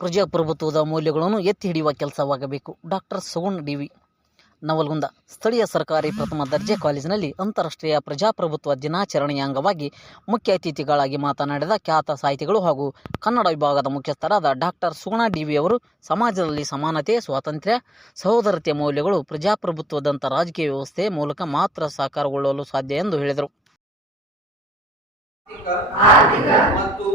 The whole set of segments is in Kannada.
ಪ್ರಜಾಪ್ರಭುತ್ವದ ಮೌಲ್ಯಗಳನ್ನು ಎತ್ತಿ ಹಿಡಿಯುವ ಕೆಲಸವಾಗಬೇಕು. Doctor Sugun D V. Navalgund ಸ್ಥಳೀಯ ಸರ್ಕಾರಿ ಪ್ರಥಮ ದರ್ಜೆ ಕಾಲೇಜಿನಲ್ಲಿ ಅಂತಾರಾಷ್ಟ್ರೀಯ ಪ್ರಜಾಪ್ರಭುತ್ವ ದಿನಾಚರಣೆಯ ಅಂಗವಾಗಿ ಮುಖ್ಯ ಅತಿಥಿಗಳಾಗಿ ಮಾತನಾಡಿದ ಖ್ಯಾತ ಸಾಹಿತಿಗಳು ಹಾಗೂ ಕನ್ನಡ ವಿಭಾಗದ ಮುಖ್ಯಸ್ಥರಾದ ಡಾಕ್ಟರ್ ಸುಗುಣ ಡಿ ವಿ ಅವರು, ಸಮಾಜದಲ್ಲಿ ಸಮಾನತೆ, ಸ್ವಾತಂತ್ರ್ಯ ಸಹೋದರತೆಯ ಮೌಲ್ಯಗಳು ಪ್ರಜಾಪ್ರಭುತ್ವದಂಥ ರಾಜಕೀಯ ವ್ಯವಸ್ಥೆ ಮೂಲಕ ಮಾತ್ರ ಸಾಕಾರಗೊಳ್ಳಲು ಸಾಧ್ಯ ಎಂದು ಹೇಳಿದರು. ಆರ್ಥಿಕ ಮತ್ತು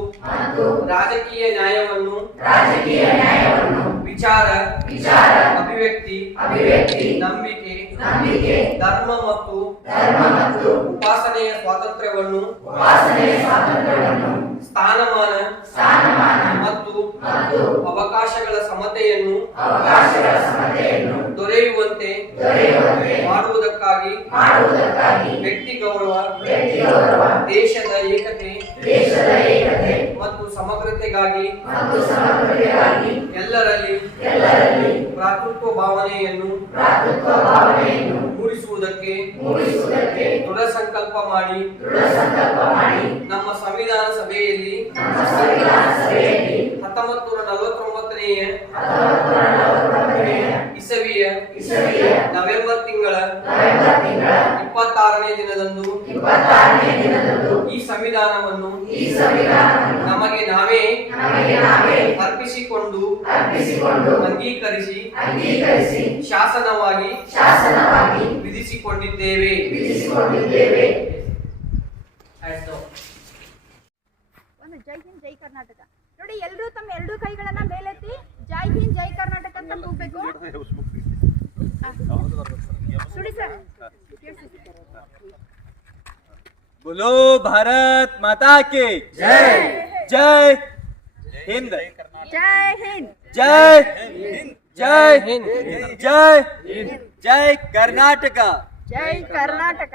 ರಾಜಕೀಯ ನ್ಯಾಯವನ್ನು ರಾಜಕೀಯ ನ್ಯಾಯವನ್ನು ವಿಚಾರ ವಿಚಾರ ಅಭಿವ್ಯಕ್ತಿ ಅಭಿವ್ಯಕ್ತಿ ನಂಬಿಕೆ ನಂಬಿಕೆ ಧರ್ಮ ಮತ್ತು ಧರ್ಮ ಮತ್ತು ಉಪಾಸನೆಯ ಸ್ವಾತಂತ್ರ್ಯವನ್ನು ಸ್ಥಾನಮಾನ ಮತ್ತು ಅವಕಾಶಗಳ ಸಮತೆಯನ್ನು ದೊರೆಯುವಂತೆ ಮಾಡುವುದಕ್ಕಾಗಿ ವ್ಯಕ್ತಿ ಗೌರವ ದೇಶದ ಏಕತೆ ಮತ್ತು ಸಮಗ್ರತೆಗಾಗಿ ಎಲ್ಲರಲ್ಲಿ ಭ್ರಾತೃತ್ವ ಭಾವನೆಯನ್ನು ಮೂಡಿಸುವುದಕ್ಕೆ ದೃಢ ಸಂಕಲ್ಪ ಮಾಡಿ ನಮ್ಮ ಸಂವಿಧಾನ ಸಭೆಯಲ್ಲಿ ಹತ್ತೊಂಬತ್ತು ನೂರ ಇಸವಿಯ ನವೆಂಬರ್ ತಿಂಗಳ ಇಪ್ಪತ್ತಾರನೇ ದಿನದಂದು ಈ ಸಂವಿಧಾನವನ್ನು ನಮಗೆ ನಾವೇ ಅರ್ಪಿಸಿಕೊಂಡು ಅಂಗೀಕರಿಸಿ ಶಾಸನವಾಗಿ ವಿಧಿಸಿಕೊಂಡಿದ್ದೇವೆ. ಜೈ ಹಿಂದ್, ಜೈ ಕರ್ನಾಟಕ. ನೋಡಿ ಎಲ್ಲರೂ ತಮ್ಮ ಎರಡು ಕೈಗಳನ್ನ ಮೇಲೆತ್ತಿ ಜೈ ಹಿಂದ್ ಜೈ ಕರ್ನಾಟಕ ಅಂತ ಕೂಗ್ಬೇಕು ಆ. ಸುಡಿ ಸರ್ बोलो भारत माता की जय जय हिंद ಜೈ ಹಿಂದ್ जय जय जय जय कर्नाटका ಜೈ ಕರ್ನಾಟಕ